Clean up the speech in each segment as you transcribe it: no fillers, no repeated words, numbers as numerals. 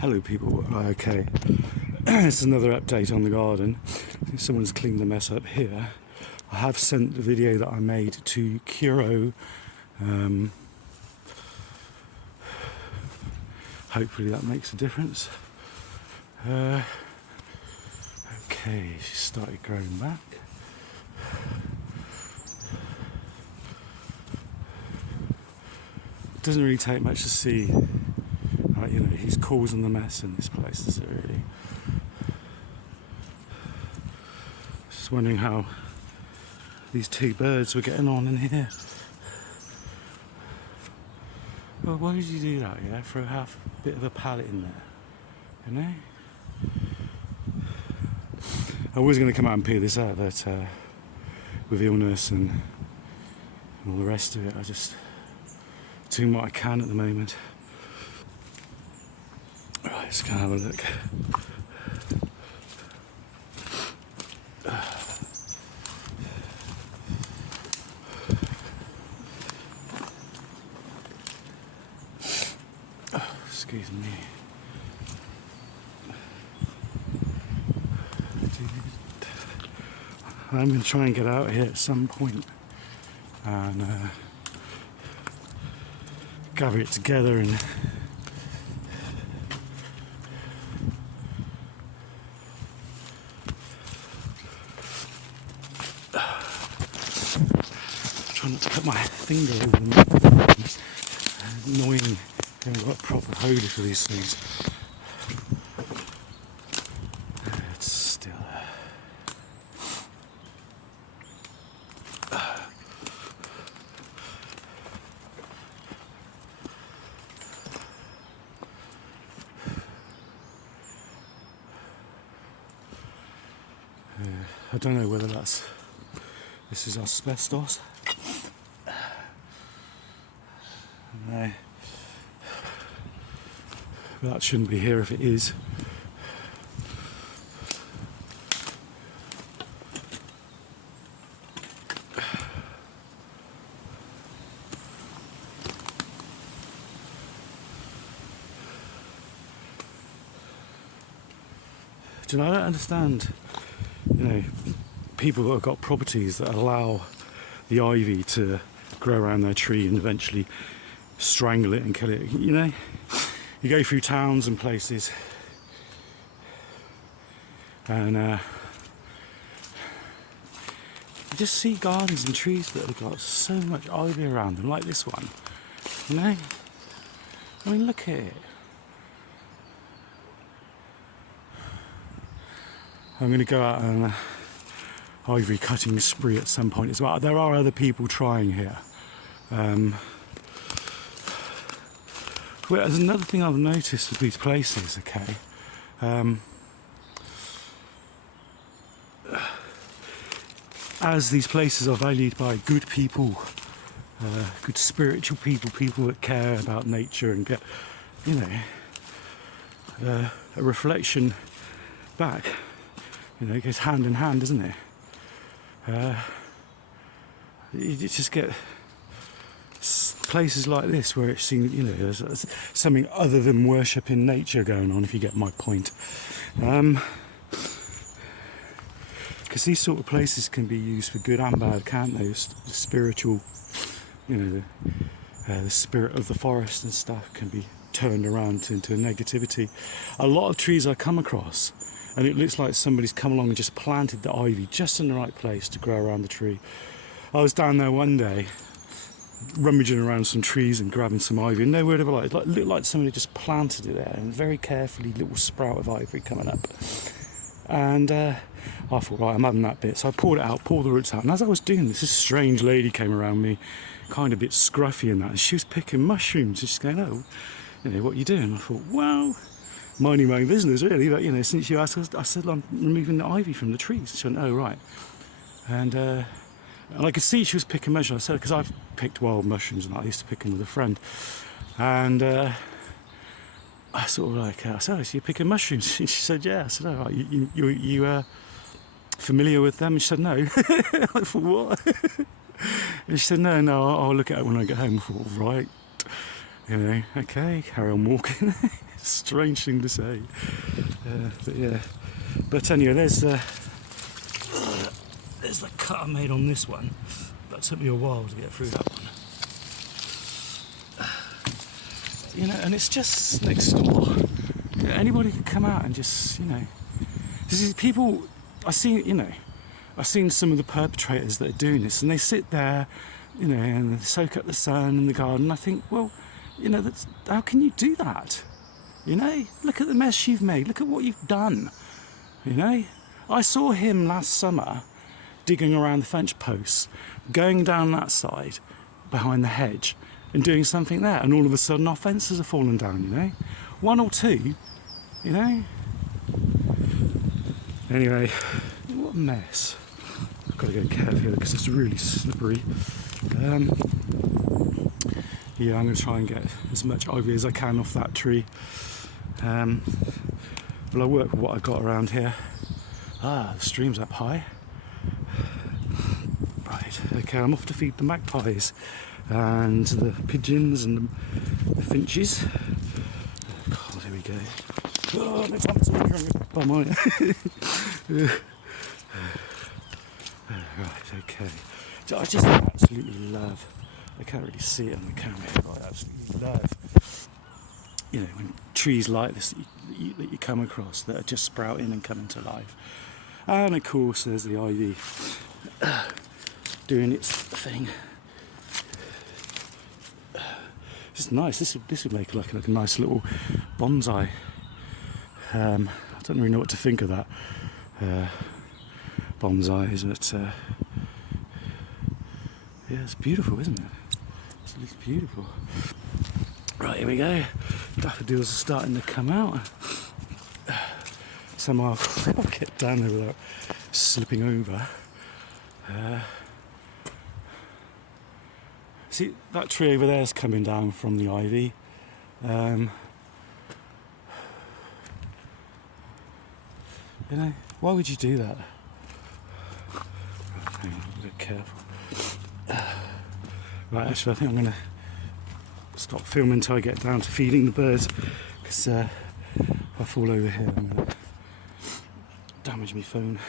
Hello people, okay. It's another update on the garden. Someone's cleaned the mess up here. I have sent the video that I made to Kiro. Hopefully that makes a difference. Okay, she started growing back. It doesn't really take much to see, who's causing the mess in this place, does it really? Just wondering how these two birds were getting on in here. Well, why did you do that, yeah? Throw half a bit of a pallet in there, you know? I was going to come out and peel this out, but with illness and all the rest of it, I just doing what I can at the moment. Right, let's go have a look. Oh, excuse me. I'm going to try and get out here at some point and gather it together and try not to put my finger over them. Annoying, I haven't got a proper holder for these things. It's still there. I don't know whether this is asbestos. No. But that shouldn't be here if it is. Do you know, I don't understand, people that have got properties that allow the ivy to grow around their tree and eventually strangle it and kill it. You go through towns and places and you just see gardens and trees that have got so much ivy around them, like this one. I mean, look at it. I'm going to go out on an ivory cutting spree at some point as well. There are other people trying here. Well, there's another thing I've noticed with these places, okay? As these places are valued by good people, good spiritual people that care about nature and get, a reflection back. It goes hand in hand, doesn't it? You just get places like this where it seems, there's something other than worshipping nature going on, if you get my point. Because these sort of places can be used for good and bad, can't they? The spiritual, the spirit of the forest and stuff can be turned around into negativity. A lot of trees I come across, and it looks like somebody's come along and just planted the ivy just in the right place to grow around the tree. I was down there one day, rummaging around some trees and grabbing some ivy, and no word of a lie, it looked like somebody just planted it there, and very carefully, little sprout of ivy coming up. And I thought, right, I'm having that bit. So I pulled it out, pulled the roots out, and as I was doing this strange lady came around me, kind of a bit scruffy and that, and she was picking mushrooms. She's going, oh, what are you doing? I thought, well, minding my own business really, but since you asked, I said I'm removing the ivy from the trees. She went, oh right. And I could see she was picking mushrooms. I said, because I've picked wild mushrooms and I used to pick them with a friend. And I sort of I said, oh, so you're picking mushrooms? And she said, yeah. I said, oh, you familiar with them? And she said, no. I thought, what? And she said, no, I'll look at it when I get home. I thought, right. You know, okay, carry on walking. Strange thing to say. But yeah. But anyway, there's the cut I made on this one. That took me a while to get through that one. You know, and it's just next door. You know, anybody could come out and just, you know, this is people. I've seen some of the perpetrators that are doing this, and they sit there, you know, and they soak up the sun in the garden. I think, well, you know, how can you do that? You know, look at the mess you've made. Look at what you've done. You know, I saw him last summer digging around the fence posts, going down that side behind the hedge and doing something there, and all of a sudden our fences are falling down, you know. One or two, you know. Anyway, what a mess. I've got to go carefully because it's really slippery. Yeah, I'm going to try and get as much ivy as I can off that tree. Well, I work with what I've got around here. The stream's up high. Right, okay, I'm off to feed the magpies and the pigeons and the finches. Oh God, here we go. Oh, no time to look by my. Right, okay. So I just absolutely love. I can't really see it on the camera, but I absolutely love. You know, when trees like this that you come across that are just sprouting and coming to life. And of course, there's the ivy doing its thing. It's nice. This would make like a nice little bonsai. I don't really know what to think of that bonsai, but yeah, it's beautiful, isn't it? It's beautiful. Right, here we go. Daffodils are starting to come out. Somehow I'll get down there without slipping over. See, that tree over there is coming down from the ivy. You know, why would you do that? Right, hang on, I'll be careful. Right, actually I think I'm going to stop filming until I get down to feeding the birds, because if I fall over here I'm going to damage my phone.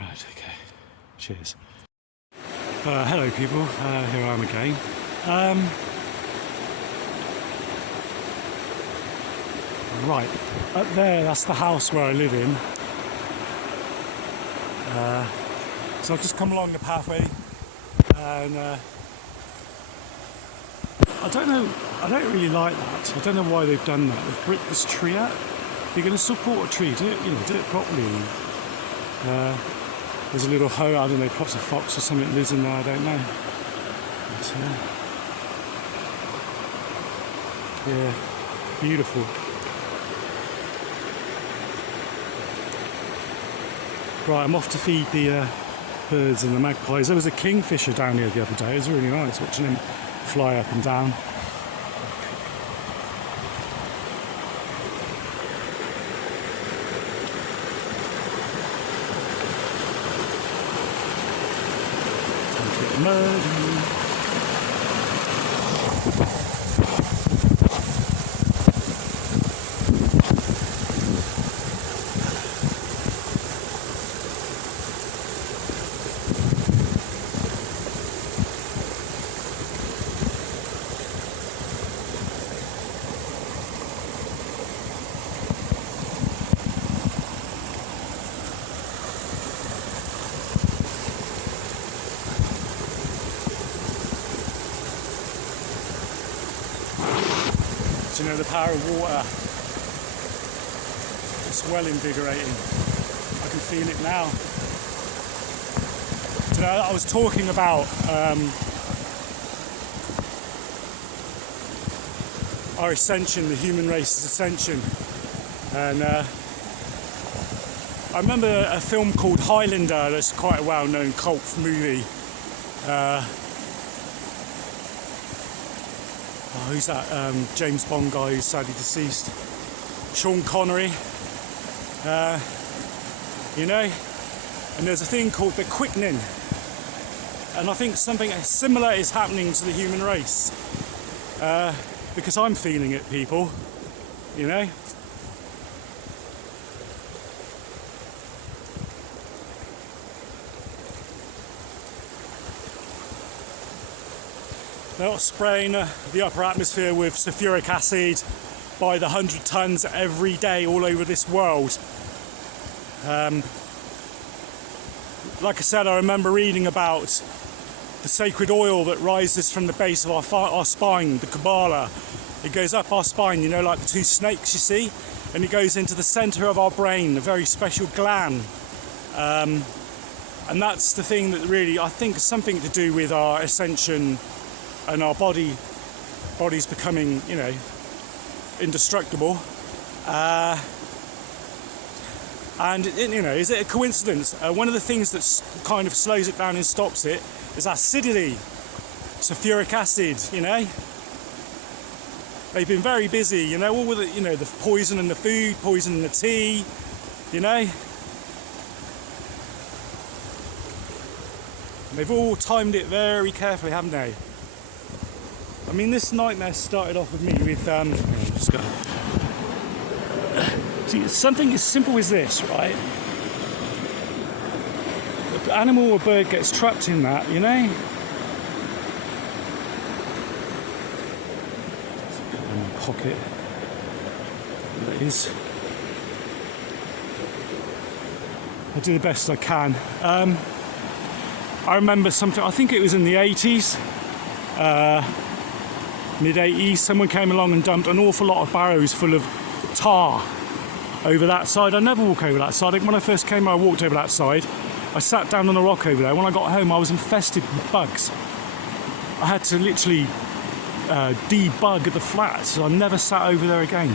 Right, okay, cheers. Hello people, here I am again. Right, up there, that's the house where I live in. So I've just come along the pathway, and I don't really like that. I don't know why they've done that. They've bricked this tree out. If you're going to support a tree, do it properly. There's a little hoe, I don't know, perhaps a fox or something lives in there, I don't know. But, yeah, beautiful. Right, I'm off to feed the birds and the magpies. There was a kingfisher down here the other day. It was really nice watching him fly up and down. Muddy. You know, the power of water. It's well invigorating. I can feel it now. You know, I was talking about our ascension, the human race's ascension, and I remember a film called Highlander. That's quite a well-known cult movie. Who's that? James Bond guy who's sadly deceased. Sean Connery. You know? And there's a thing called the quickening. And I think something similar is happening to the human race. because I'm feeling it, people, you know. They're not spraying the upper atmosphere with sulfuric acid by the 100 tons every day all over this world. Like I said, I remember reading about the sacred oil that rises from the base of our spine, the Kabbalah. It goes up our spine, you know, like the two snakes you see, and it goes into the centre of our brain, a very special gland. And that's the thing that really, I think, is something to do with our ascension and our body's becoming, you know, indestructible. And you know, is it a coincidence? One of the things that kind of slows it down and stops it is acidity, sulfuric acid. You know, they've been very busy. You know, all with it, you know, the poison in the food, poison in the tea. You know, they've all timed it very carefully, haven't they? I mean, this nightmare started off with me with just go. See, something as simple as this, right? An animal or bird gets trapped in that, you know? Let's put it in my pocket. There it is. I do the best I can. I remember something, I think it was in the 80s, mid-80s, someone came along and dumped an awful lot of barrows full of tar over that side. I never walk over that side. When I first came, I walked over that side. I sat down on a rock over there. When I got home, I was infested with bugs. I had to literally debug the flat, so I never sat over there again.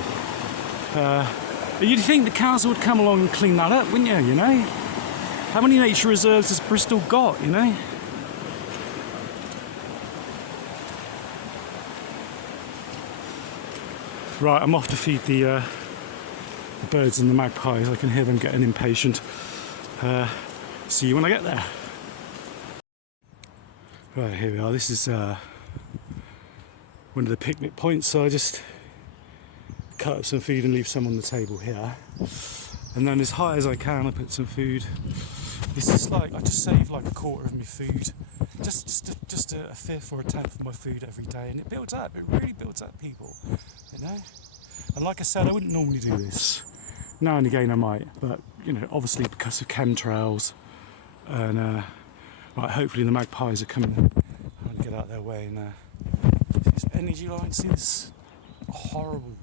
You'd think the council would come along and clean that up, wouldn't you? You know, how many nature reserves has Bristol got? You know. Right, I'm off to feed the birds and the magpies. I can hear them getting impatient. See you when I get there. Right, here we are. This is one of the picnic points, so I just cut up some food and leave some on the table here. And then as high as I can, I put some food. This is like, I just save like a quarter of my food. Just a fifth or a tenth of my food every day, and it builds up. It really builds up, people, you know. And like I said, I wouldn't normally do this. Now and again I might, but you know, obviously because of chemtrails, and right, hopefully the magpies are coming. I want to get out of their way and see this energy line. See this horrible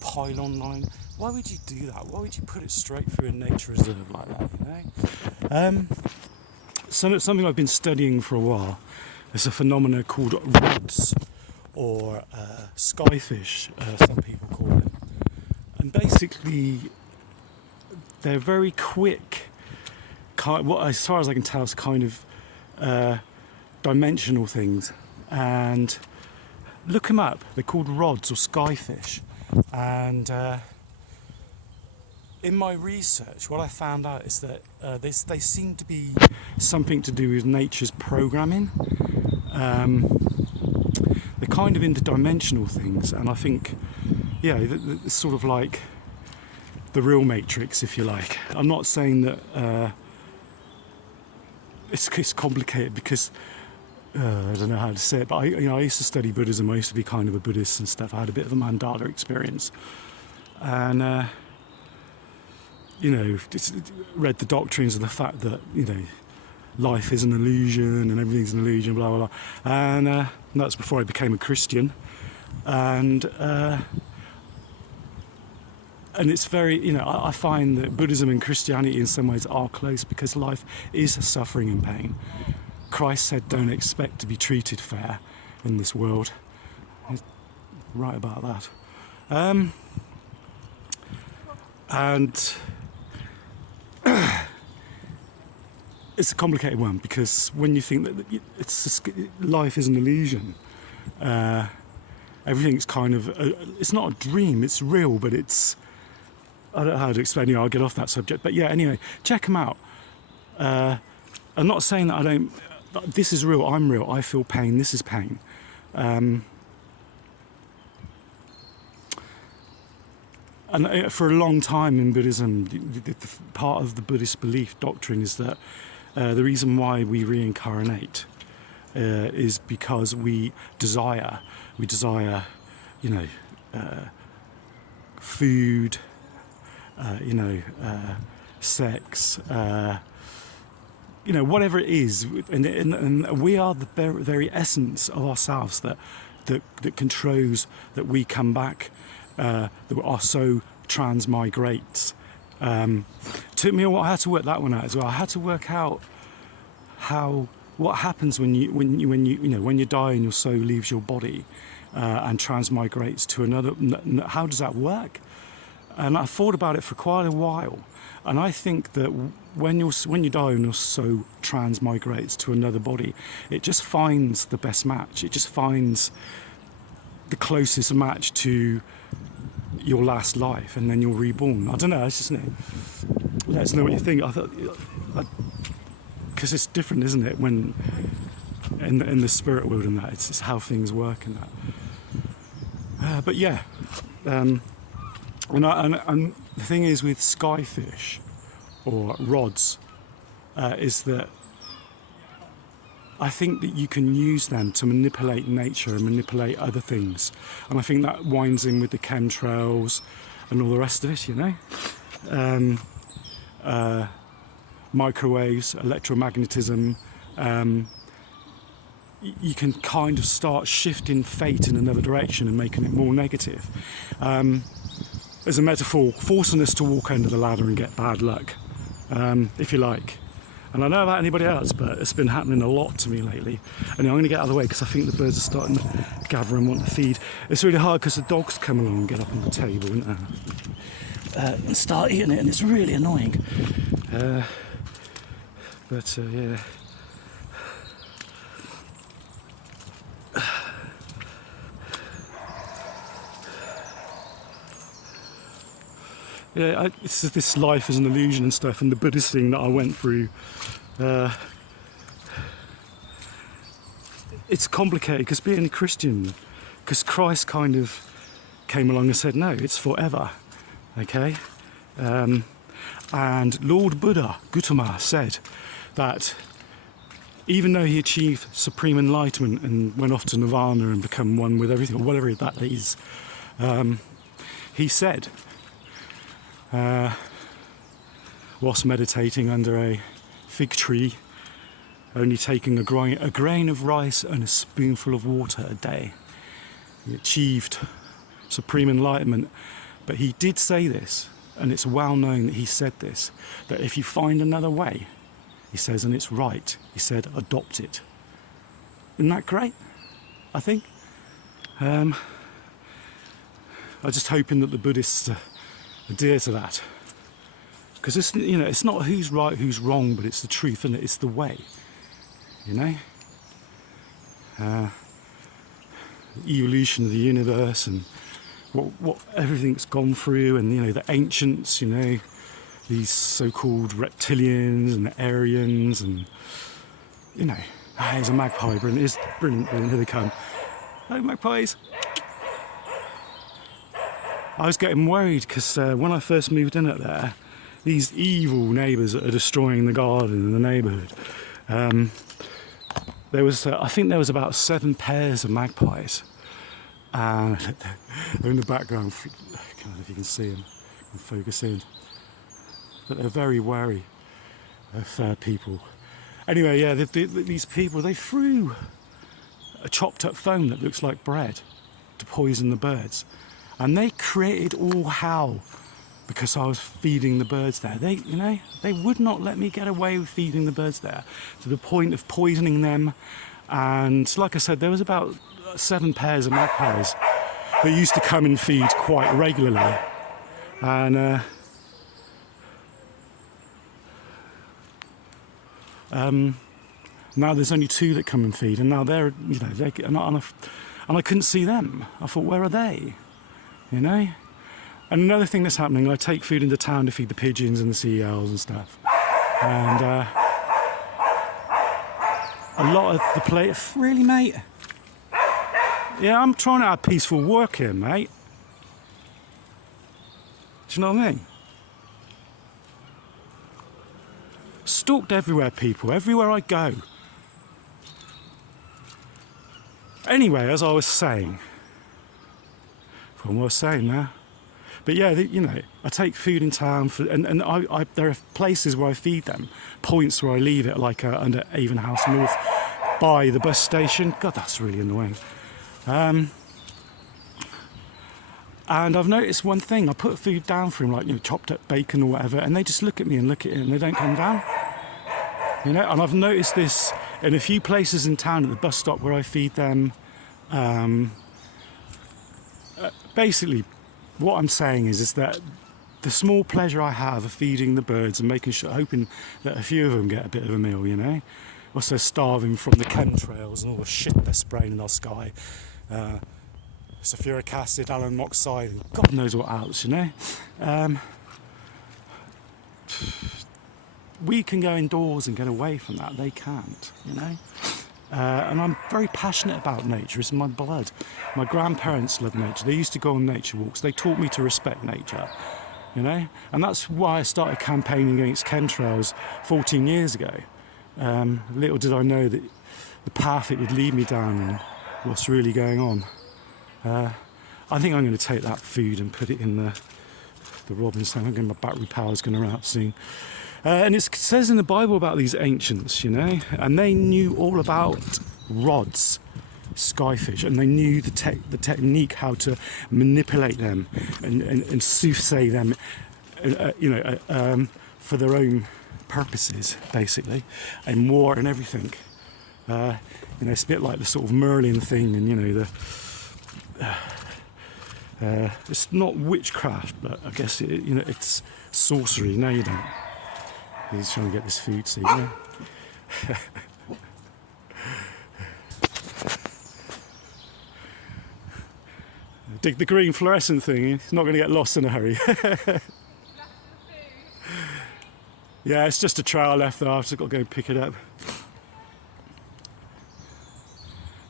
pylon line. Why would you do that? Why would you put it straight through a nature reserve like that? You know. Something I've been studying for a while is a phenomenon called rods, or skyfish, some people call it. And basically, they're very quick, as far as I can tell, it's kind of dimensional things. And look them up, they're called rods or skyfish. And in my research, what I found out is that they seem to be something to do with nature's programming. They're kind of interdimensional things, and I think, yeah, it's sort of like the real Matrix, if you like. I'm not saying that it's complicated because I don't know how to say it, but I used to study Buddhism. I used to be kind of a Buddhist and stuff. I had a bit of a mandala experience, and you know, just read the doctrines of the fact that, you know, life is an illusion and everything's an illusion, blah blah blah, and that's before I became a Christian, and it's very, you know, I find that Buddhism and Christianity in some ways are close because life is suffering and pain. Christ said, "Don't expect to be treated fair in this world." He's right about that, and it's a complicated one because when you think that life is an illusion, everything's kind of it's not a dream, it's real, but it's, I don't know how to explain it. I'll get off that subject, but yeah, anyway, check them out. I'm not saying that I don't. This is real. I'm real. I feel pain. This is pain. And for a long time in Buddhism, the part of the Buddhist belief doctrine is that the reason why we reincarnate is because we desire, you know, food, sex, whatever it is, and we are the very essence of ourselves that controls that we come back, that our soul transmigrates. Took me a while. I had to work that one out as well. I had to work out what happens when you die and your soul leaves your body and transmigrates to another. How does that work? And I thought about it for quite a while. And I think that when you die and your soul transmigrates to another body, it just finds the best match. It just finds the closest match to your last life, and then you're reborn. I don't know. It's just let us know what you think. I thought, because it's different, isn't it? When in the spirit world and that, it's how things work and that. But yeah. And the thing is with skyfish or rods is that I think that you can use them to manipulate nature and manipulate other things. And I think that winds in with the chemtrails and all the rest of it, microwaves, electromagnetism. You can kind of start shifting fate in another direction and making it more negative. As a metaphor, forcing us to walk under the ladder and get bad luck, if you like. And I don't know about anybody else, but it's been happening a lot to me lately. And I'm going to get out of the way because I think the birds are starting to gather and want to feed. It's really hard because the dogs come along and get up on the table and start eating it, and it's really annoying. Yeah. Yeah, it's this life is an illusion and stuff, and the Buddhist thing that I went through, it's complicated because being a Christian, because Christ kind of came along and said, no, it's forever, okay? And Lord Buddha, Gautama, said that even though he achieved supreme enlightenment and went off to nirvana and become one with everything, or whatever that is, he said, whilst meditating under a fig tree, only taking a grain of rice and a spoonful of water a day, he achieved supreme enlightenment. But he did say this, and it's well known that he said this, that if you find another way, he says, and it's right, he said, adopt it. Isn't that great? I think. I'm just hoping that the Buddhists adhere to that, because it's not who's right, who's wrong, but it's the truth, and it's the way. Evolution of the universe and what everything's gone through, and the ancients, these so-called reptilians and the Aryans, and there's a magpie, brilliant. It's brilliant. Here they come. Oh, magpies. I was getting worried because when I first moved in up there, these evil neighbours that are destroying the garden in the neighbourhood, there was, I think there was about 7 pairs of magpies. And they're in the background, I don't know if you can see them, and focus in. But they're very wary of people. Anyway, yeah, these people, they threw a chopped up foam that looks like bread to poison the birds. And they created all hell because I was feeding the birds there. They would not let me get away with feeding the birds there, to the point of poisoning them. And like I said, there was about 7 pairs of magpies that used to come and feed quite regularly. And now there's only 2 that come and feed, and now they're and I couldn't see them. I thought, where are they? And another thing that's happening, I take food into town to feed the pigeons and the seagulls and stuff, and a lot of the place, really, mate, Yeah, I'm trying to have peaceful work here, mate. Do you know what I mean? Stalked everywhere, people, everywhere I go. Anyway, as I was saying, what was I saying now? But yeah, you know, I take food in town, and there are places where I feed them, points where I leave it, like under Avon House North, by the bus station. God, that's really annoying. And I've noticed one thing: I put food down for them, like, you know, chopped up bacon or whatever, and they just look at me and look at it, and they don't come down. You know, and I've noticed this in a few places in town at the bus stop where I feed them. Basically, what I'm saying is that the small pleasure I have of feeding the birds and making sure, hoping that a few of them get a bit of a meal, you know, whilst they're starving from the chemtrails and all the shit they're spraying in our sky, sulfuric acid, aluminum oxide, and God knows what else, you know. We can go indoors and get away from that. They can't, you know. And I'm very passionate about nature. It's in my blood. My grandparents loved nature. They used to go on nature walks. They taught me to respect nature, you know. And that's why I started campaigning against chemtrails 14 years ago. Little did I know that the path it would lead me down and what's really going on. I think I'm going to take that food and put it in the Robinson. I think my battery power is going to run out soon. And it says in the Bible about these ancients, you know, and they knew all about rods, skyfish, and they knew the technique how to manipulate them and soothsay them, you know, for their own purposes, basically, and war and everything. You know, it's a bit like the sort of Merlin thing, and you know, it's not witchcraft, but I guess you know, it's sorcery. No, you don't. He's trying to get this food, see, you know? Dig the green fluorescent thing. It's not going to get lost in a hurry. Yeah, it's just a tray I left there. I've just got to go pick it up.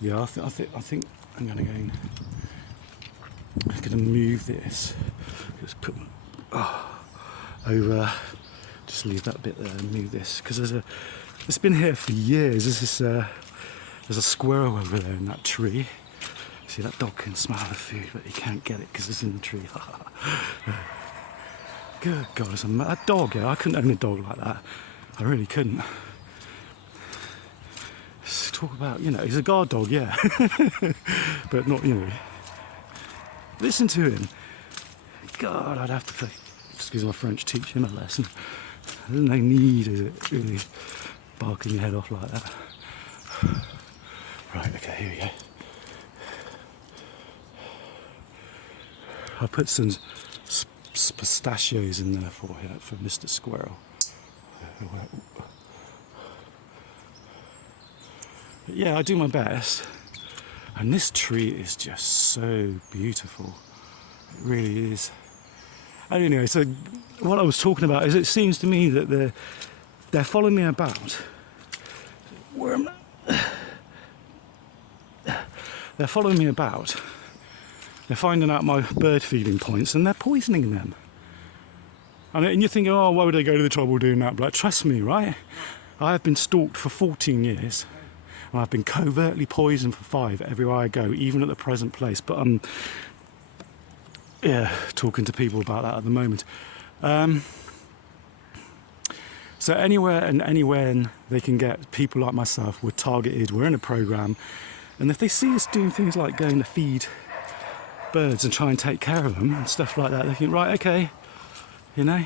Yeah, I think I'm going to go in. I'm going to move this. Just put over. Just leave that bit there and move this, because it's been here for years. There's a squirrel over there in that tree. See, that dog can smell the food, but he can't get it because it's in the tree. Good God, it's a dog. Yeah, I couldn't own a dog like that. I really couldn't. Let's talk about, you know, he's a guard dog, yeah, but not, you know. Listen to him. God, I'd have to, excuse my French, teach him a lesson. There's no need, is it, really, barking your head off like that. Right, okay, here we go. I put some pistachios in there for Mr. Squirrel. But yeah, I do my best. And this tree is just so beautiful. It really is. And anyway, so what I was talking about is, it seems to me that they're following me about. They're following me about. They're finding out my bird feeding points and they're poisoning them. And you're thinking, oh, why would they go to the trouble doing that? But like, trust me, right? I have been stalked for 14 years. And I've been covertly poisoned for 5 everywhere I go, even at the present place. But I'm talking to people about that at the moment. So anywhere they can get people like myself, we're targeted, we're in a program. And if they see us doing things like going to feed birds and try and take care of them and stuff like that, they think, right, okay, you know.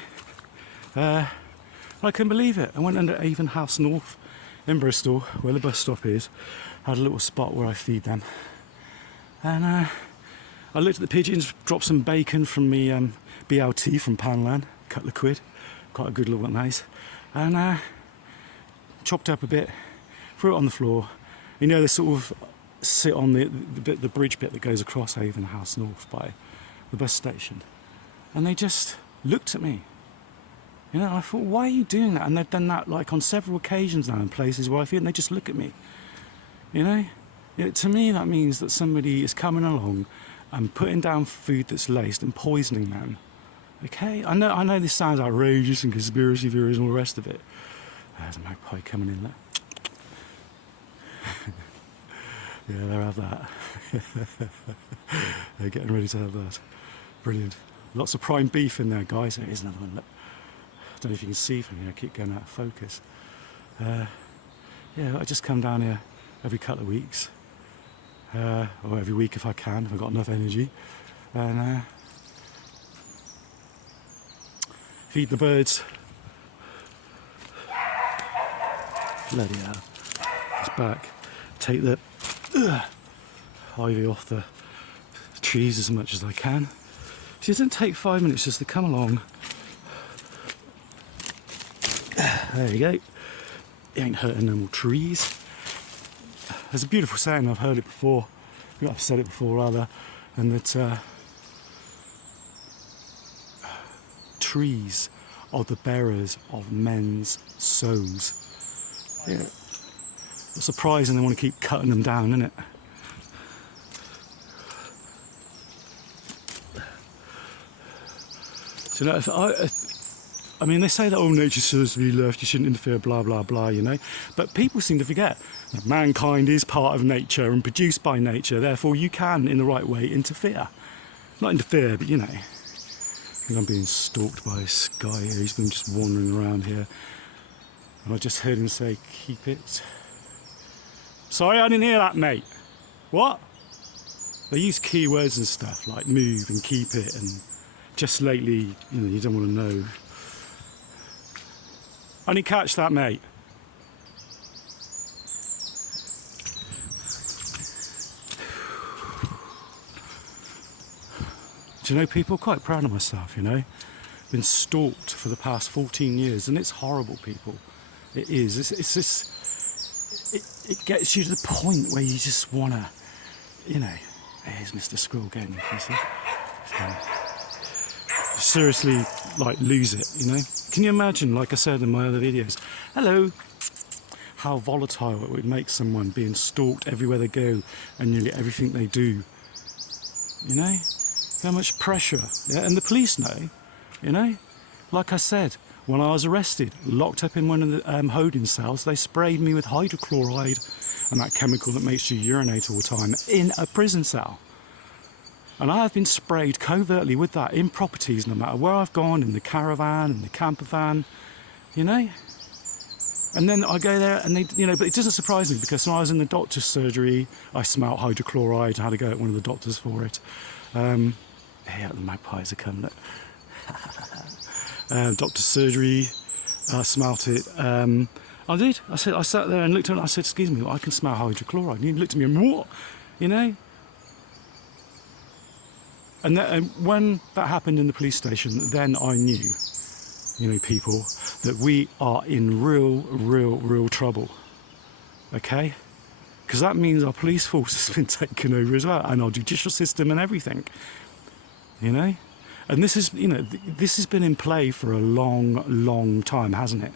I couldn't believe it. I went under Avon House North in Bristol, where the bus stop is, had a little spot where I feed them. And I looked at the pigeons, dropped some bacon from me BLT from Poundland, a couple of quid, quite a good little nice, and chopped up a bit, threw it on the floor. You know, they sort of sit on the bridge bit that goes across Avon House North by the bus station, and they just looked at me. You know, I thought, why are you doing that? And they've done that like on several occasions now in places where I feel, and they just look at me. You know, To me, that means that somebody is coming along and putting down food that's laced and poisoning them. Okay, I know this sounds outrageous and conspiracy theories and all the rest of it. There's a magpie coming in there. Yeah, they'll have that. They're getting ready to have that. Brilliant. Lots of prime beef in there, guys. Here's another one. Look. I don't know if you can see from here. I keep going out of focus. Yeah, I just come down here every couple of weeks, or every week if I can, if I've got enough energy, and feed the birds. Bloody hell. It's back. Take the ivy off the trees as much as I can. See, it doesn't take 5 minutes just to come along. There you go. You ain't hurting no more trees. There's a beautiful saying, I've heard it before, I've said it before rather, and that trees are the bearers of men's souls. Yeah. It's surprising they want to keep cutting them down, isn't it? So, you know, I mean, they say that all nature serves to be left, you shouldn't interfere, blah, blah, blah, you know. But people seem to forget that mankind is part of nature and produced by nature, therefore you can, in the right way, interfere. Not interfere, but, you know. I think I'm being stalked by this guy here, he's been just wandering around here. And I just heard him say, keep it. Sorry, I didn't hear that, mate. What? They use keywords and stuff, like move and keep it, and just lately, you know, you don't want to know. I didn't catch that, mate. Do you know, people, quite proud of myself, you know. Been stalked for the past 14 years, and it's horrible, people. It is. It's just, it gets you to the point where you just want to, you know, here's Mr. Squirrel getting it, you see. Seriously, like, lose it, you know. Can you imagine, like I said in my other videos, hello, how volatile it would make someone being stalked everywhere they go and nearly everything they do, you know? How much pressure, yeah? And the police know, you know? Like I said, when I was arrested, locked up in one of the holding cells, they sprayed me with hydrochloride and that chemical that makes you urinate all the time in a prison cell. And I have been sprayed covertly with that in properties, no matter where I've gone, in the caravan, in the camper van, you know? And then I go there and they, you know, but it doesn't surprise me because when I was in the doctor's surgery, I smelt hydrochloride, I had to go at one of the doctors for it. Yeah, the magpies are coming. Doctor's surgery, I smelt it. I did. I sat there and looked at it and I said, excuse me, I can smell hydrochloride. And he looked at me and what? You know? And when that happened in the police station, then I knew, you know, people, that we are in real trouble. Okay? Because that means our police force has been taken over as well, and our judicial system and everything. You know? And this is, you know, this has been in play for a long time, hasn't it?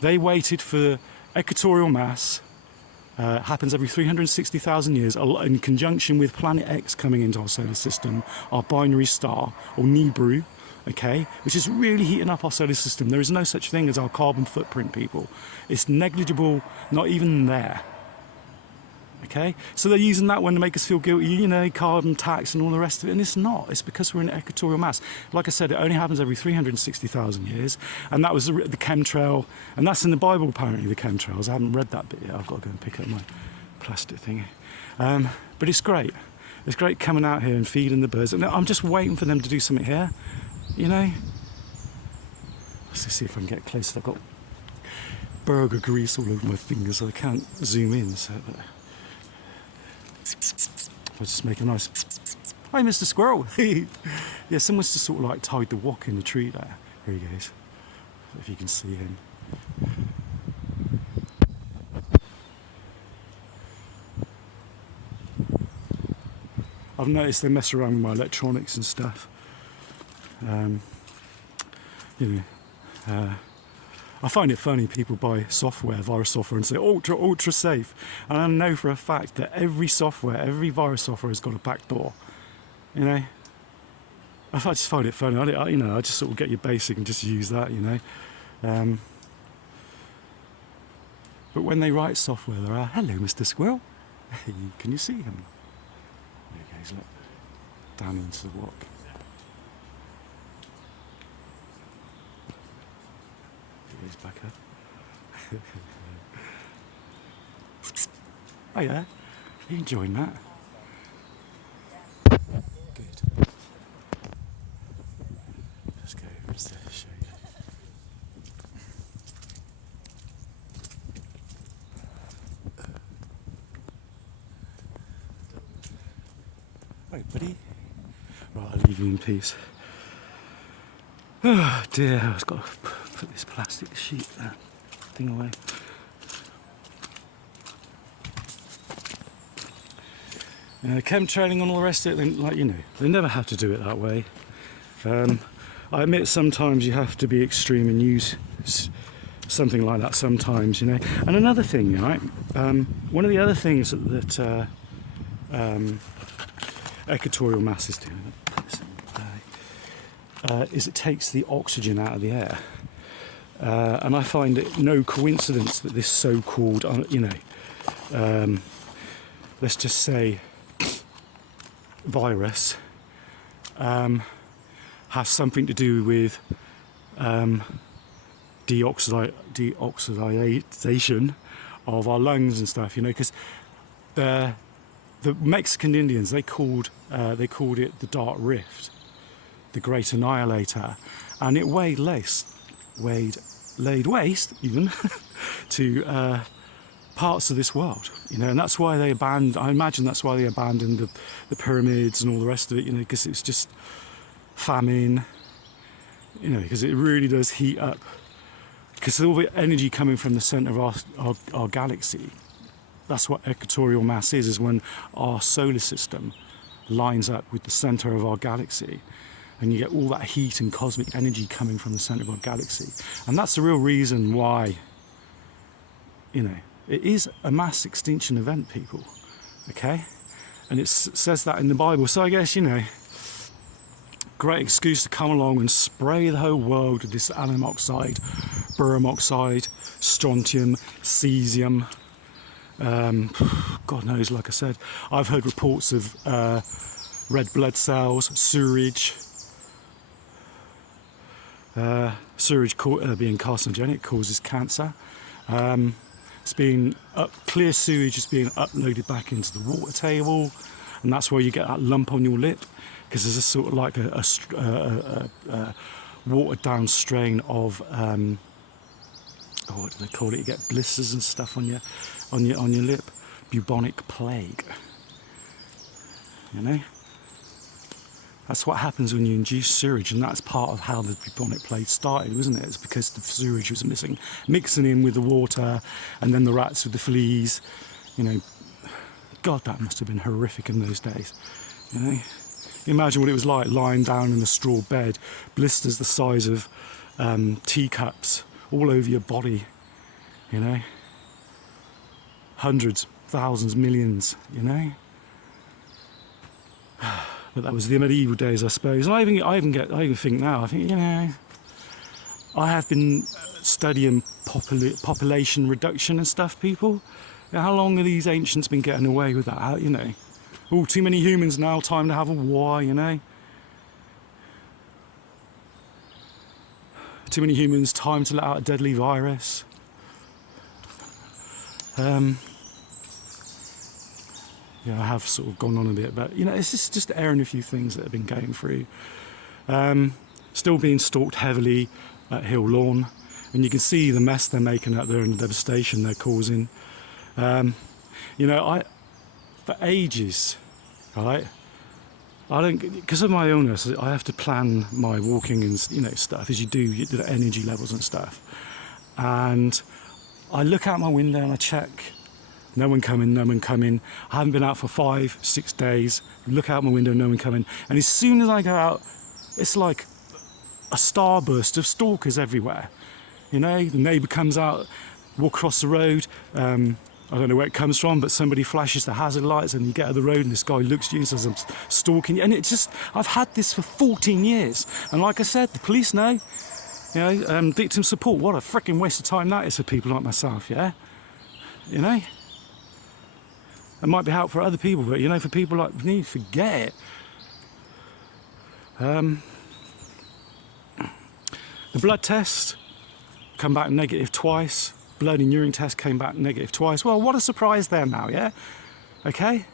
They waited for equatorial mass, happens every 360,000 years, in conjunction with Planet X coming into our solar system, our binary star, or Nibiru, okay, which is really heating up our solar system. There is no such thing as our carbon footprint, people. It's negligible, not even there. Okay, so they're using that one to make us feel guilty, you know, carbon tax and all the rest of it, and it's not. It's because we're in equatorial mass. Like I said, it only happens every 360,000 years, and that was the chemtrail, and that's in the Bible apparently, the chemtrails. I haven't read that bit yet. I've got to go and pick up my plastic thingy. But it's great. It's great coming out here and feeding the birds. And I'm just waiting for them to do something here, you know. Let's just see if I can get closer. I've got burger grease all over my fingers, so I can't zoom in. So. If I just make a nice, hi Mr. Squirrel. Yeah, someone's just sort of like tied the wok in the tree there. Here he goes, if you can see him. I've noticed they mess around with my electronics and stuff. You know, I find it funny people buy software, virus software, and say ultra safe. And I know for a fact that every virus software has got a back door. You know, I just find it funny. I just sort of get your basic and just use that. You know, but when they write software, they're hello, Mr. Squirrel. Hey, can you see him? There he goes. Look, down into the walk. He's back up. Oh yeah, you enjoying that? Good. Let's go over to show you. Right, buddy. Right, I'll leave you in peace. Oh dear, I've got to put this plastic sheet thing away. Chemtrailing and all the rest of it, they never have to do it that way. I admit sometimes you have to be extreme and use something like that sometimes, you know. And another thing, right? One of the other things that equatorial masses do is it takes the oxygen out of the air. And I find it no coincidence that this so-called, let's just say, virus has something to do with deoxidization of our lungs and stuff, you know, because the Mexican Indians, they called it the Dark Rift, the Great Annihilator, and it laid waste even to parts of this world, you know, and that's why they abandoned. I imagine that's why they abandoned the pyramids and all the rest of it, you know, because it's just famine, you know, because it really does heat up. Because all the energy coming from the centre of our galaxy, that's what equatorial mass is when our solar system lines up with the centre of our galaxy. And you get all that heat and cosmic energy coming from the centre of our galaxy. And that's the real reason why, you know, it is a mass extinction event, people. Okay? And it says that in the Bible. So I guess, you know, great excuse to come along and spray the whole world with this alum oxide, barium oxide, strontium, cesium. God knows, like I said, I've heard reports of red blood cells, sewage. Sewage being carcinogenic causes cancer. Clear sewage is being uploaded back into the water table, and that's where you get that lump on your lip, because there's a sort of like a watered down strain of what do they call it? You get blisters and stuff on your lip. Bubonic plague. You know. That's what happens when you induce sewage, and that's part of how the bubonic plague started, wasn't it? It's because the sewage was mixing in with the water, and then the rats with the fleas. You know, God, that must have been horrific in those days. You know, imagine what it was like lying down in a straw bed, blisters the size of teacups all over your body. You know, hundreds, thousands, millions. You know. But that was the medieval days, I suppose. And I even think now, you know, I have been studying population reduction and stuff, people. How long have these ancients been getting away with that? You know, oh, too many humans now, time to have a war, you know. Too many humans, time to let out a deadly virus. Yeah, I have sort of gone on a bit, but you know, it's just airing a few things that have been going through. Still being stalked heavily at Hill Lawn, and you can see the mess they're making out there and the devastation they're causing. You know, for ages, right? Because of my illness, I have to plan my walking and, you know, stuff as you do the energy levels and stuff. And I look out my window and I check. No one coming. I haven't been out for 5-6 days. Look out my window, no one coming. And as soon as I go out, it's like a starburst of stalkers everywhere. You know, the neighbour comes out, walk across the road. I don't know where it comes from, but somebody flashes the hazard lights and you get out of the road and this guy looks at you and says, I'm stalking you. And it's just, I've had this for 14 years. And like I said, the police know, you know, victim support, what a freaking waste of time that is for people like myself, yeah? You know? It might be helpful for other people, but you know, for people like me, forget it. The blood test come back negative twice. Blood and urine test came back negative twice. Well, what a surprise there now, yeah? Okay?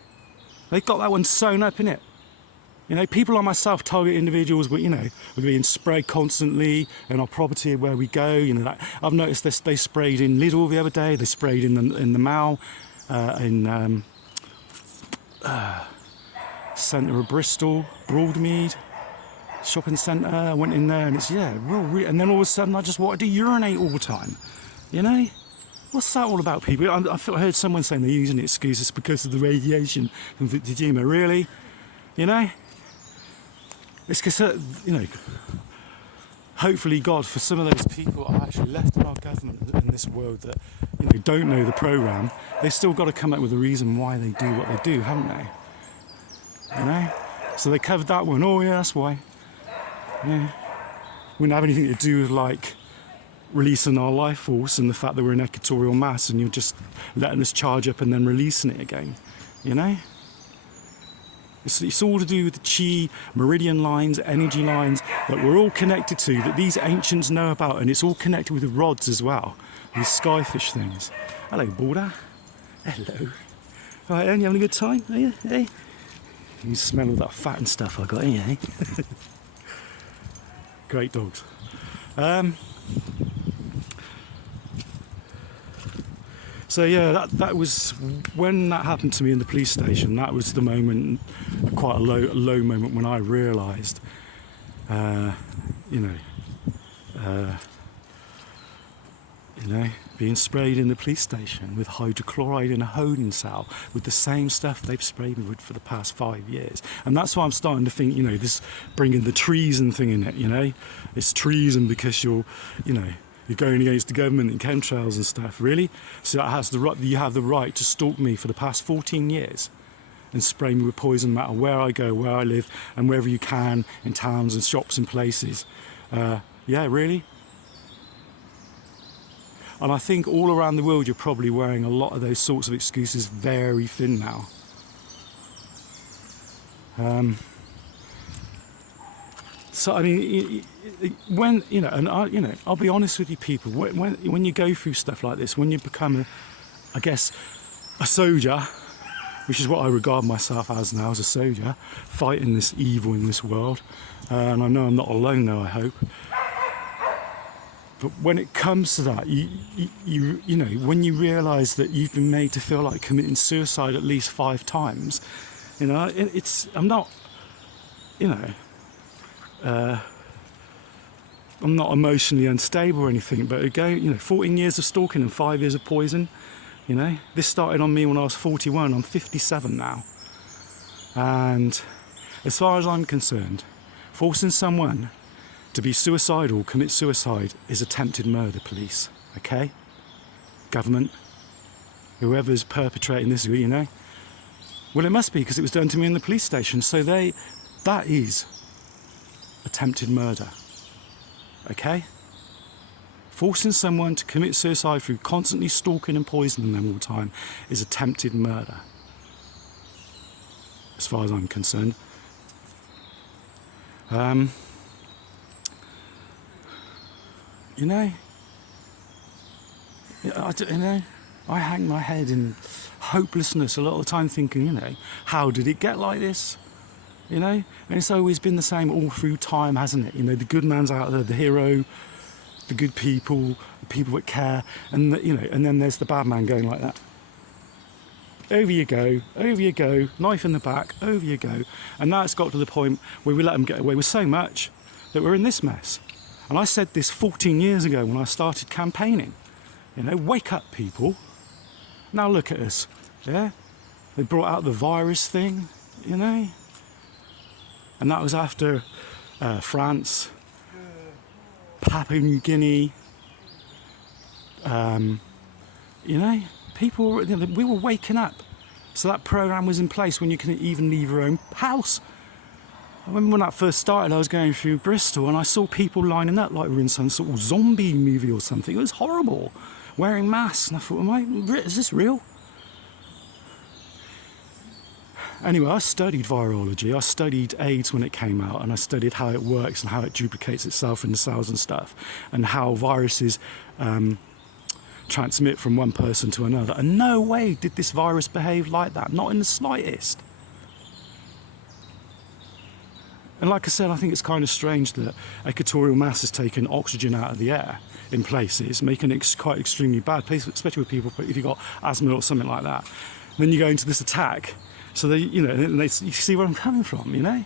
They've got that one sewn up in it. You know, people like myself, target individuals, you know, we're being sprayed constantly in our property where we go. You know, that, I've noticed this. They sprayed in Lidl the other day. They sprayed in the Mall, in centre of Bristol, Broadmead shopping centre. I went in there and it's and then all of a sudden I just wanted to urinate all the time. You know, what's that all about, people? I heard someone saying they're using excuses because of the radiation from Fukushima. Really, you know. It's because, you know, hopefully God, for some of those people are actually left in our government in this world that, you know, don't know the programme, they've still got to come up with a reason why they do what they do, haven't they? You know? So they covered that one. Oh yeah, that's why. Yeah. Wouldn't have anything to do with, like, releasing our life force and the fact that we're an equatorial mass and you're just letting us charge up and then releasing it again, you know? It's all to do with the chi, meridian lines, energy lines that we're all connected to, that these ancients know about, and it's all connected with the rods as well, these skyfish things. Hello, Border. Hello. All right, you having a good time? Are you? Hey? You smell all that fat and stuff I got in here, eh? Great dogs. So yeah, that was when that happened to me in the police station. That was the moment, quite a low moment, when I realised, you know, being sprayed in the police station with hydrochloride in a holding cell with the same stuff they've sprayed me with for the past 5 years. And that's why I'm starting to think, you know, this bringing the treason thing in it. You know, it's treason because you're going against the government and chemtrails and stuff, really? So that has the right, you have the right to stalk me for the past 14 years and spray me with poison no matter where I go, where I live, and wherever you can, in towns and shops and places. Yeah, really? And I think all around the world you're probably wearing a lot of those sorts of excuses very thin now. So I mean, when you know, and I'll be honest with you, people. When you go through stuff like this, when you become, I guess, a soldier, which is what I regard myself as now, as a soldier, fighting this evil in this world, and I know I'm not alone, though. I hope. But when it comes to that, you know, when you realise that you've been made to feel like committing suicide at least 5 times, you know, I'm not, you know. I'm not emotionally unstable or anything, but again, you know, 14 years of stalking and 5 years of poison, you know. This started on me when I was 41, I'm 57 now. And as far as I'm concerned, forcing someone to be suicidal, commit suicide, is attempted murder, police, okay? Government, whoever's perpetrating this, you know. Well, it must be, because it was done to me in the police station, so that is attempted murder, okay? Forcing someone to commit suicide through constantly stalking and poisoning them all the time is attempted murder, as far as I'm concerned. You know, I hang my head in hopelessness a lot of the time, thinking, you know, how did it get like this? You know, and it's always been the same all through time, hasn't it? You know, the good man's out there, the hero, the good people, the people that care, and you know, and then there's the bad man going like that. Over you go, knife in the back, over you go. And now it's got to the point where we let them get away with so much that we're in this mess. And I said this 14 years ago when I started campaigning. You know, wake up, people. Now look at us, yeah? They brought out the virus thing, you know? And that was after France, Papua New Guinea, You know, people, you know, we were waking up. So that program was in place when you couldn't even leave your own house. I remember when that first started, I was going through Bristol and I saw people lining up like we were in some sort of zombie movie or something. It was horrible, wearing masks. And I thought, is this real? Anyway, I studied virology. I studied AIDS when it came out, and I studied how it works and how it duplicates itself in the cells and stuff, and how viruses transmit from one person to another. And no way did this virus behave like that, not in the slightest. And like I said, I think it's kind of strange that equatorial mass has taken oxygen out of the air in places, making it quite extremely bad, especially with people, if you've got asthma or something like that. And then you go into this attack, so they, you know, and you see where I'm coming from, you know?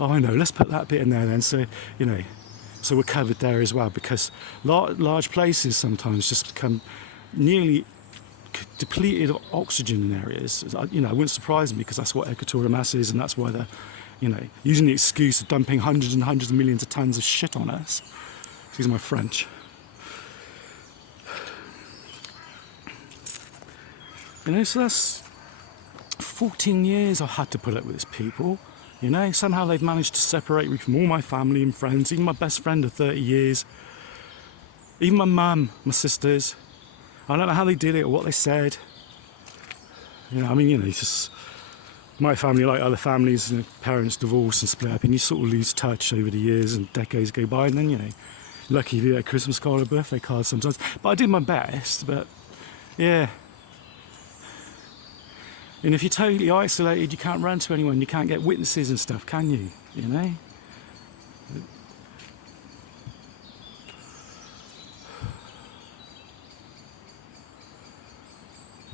Oh, I know, let's put that bit in there then, so, you know, so we're covered there as well, because large places sometimes just become nearly depleted of oxygen in areas. You know, it wouldn't surprise me, because that's what equatorial mass is, and that's why they're, you know, using the excuse of dumping hundreds and hundreds of millions of tons of shit on us. Excuse my French. You know, so that's 14 years I've had to put up with these people. You know, somehow they've managed to separate me from all my family and friends, even my best friend of 30 years, even my mum, my sisters. I don't know how they did it or what they said. You know, I mean, you know, it's just my family, like other families, you know, parents divorce and split up, and you sort of lose touch over the years and decades go by, and then, you know, lucky you get a Christmas card or birthday card sometimes. But I did my best, but yeah. And if you're totally isolated, you can't run to anyone, you can't get witnesses and stuff, can you? You know?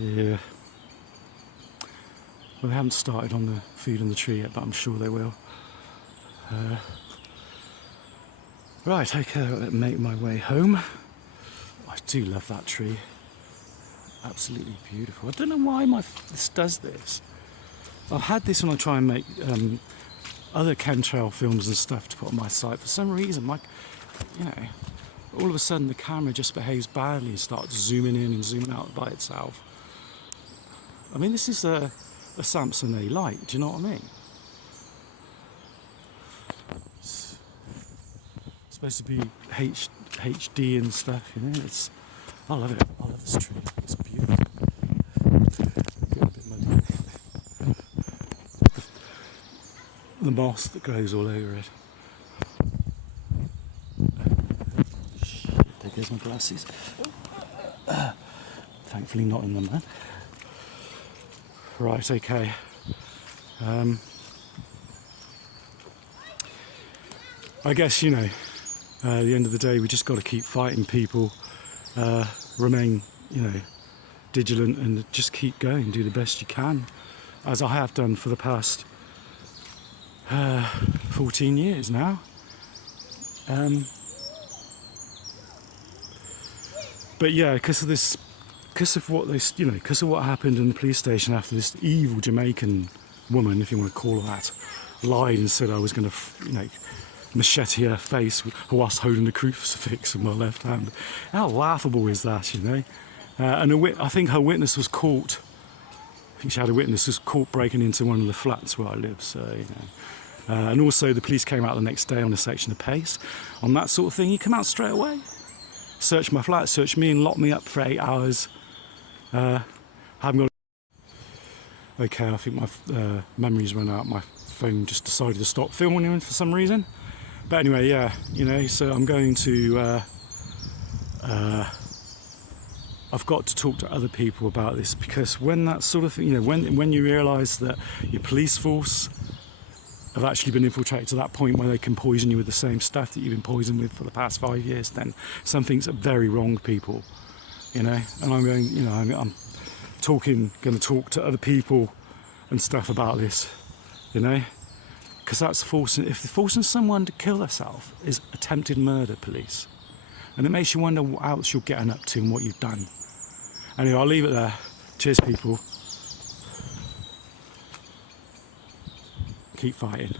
Yeah. Well, they haven't started on the food on the tree yet, but I'm sure they will. Right, okay, I'll make my way home. I do love that tree. Absolutely beautiful. I don't know why this does this. I've had this when I try and make other chemtrail films and stuff to put on my site. For some reason, like, you know, all of a sudden the camera just behaves badly and starts zooming in and zooming out by itself. I mean, this is a Samsung A Lite, do you know what I mean? It's supposed to be HD and stuff, you know. I love it. I love this tree. It's beautiful. Get a bit muddy. The moss that grows all over it. There goes my glasses. Thankfully not in the mud. Right, okay. I guess, you know, at the end of the day, we just got to keep fighting people, remain, you know, vigilant, and just keep going, do the best you can, as I have done for the past 14 years now. But yeah, because of what happened in the police station after this evil Jamaican woman, if you want to call her that, lied and said I was going to, you know, machete her face whilst holding the crucifix in my left hand. How laughable is that, you know? And I think her witness was caught. I think she had a witness who was caught breaking into one of the flats where I live. So, you know. And also the police came out the next day on a section of pace. On that sort of thing, you come out straight away. Search my flat, search me, and lock me up for 8 hours. Haven't got. Okay, I think my memory's run out. My phone just decided to stop filming for some reason. But anyway, yeah, you know, so I'm going to. I've got to talk to other people about this, because when that sort of thing, you know, when you realise that your police force have actually been infiltrated to that point where they can poison you with the same stuff that you've been poisoned with for the past 5 years, then something's very wrong, people. You know, and I'm going, you know, I'm going to talk to other people and stuff about this, you know, because that's forcing someone to kill themselves is attempted murder, police, and it makes you wonder what else you're getting up to and what you've done. Anyway, I'll leave it there. Cheers, people. Keep fighting.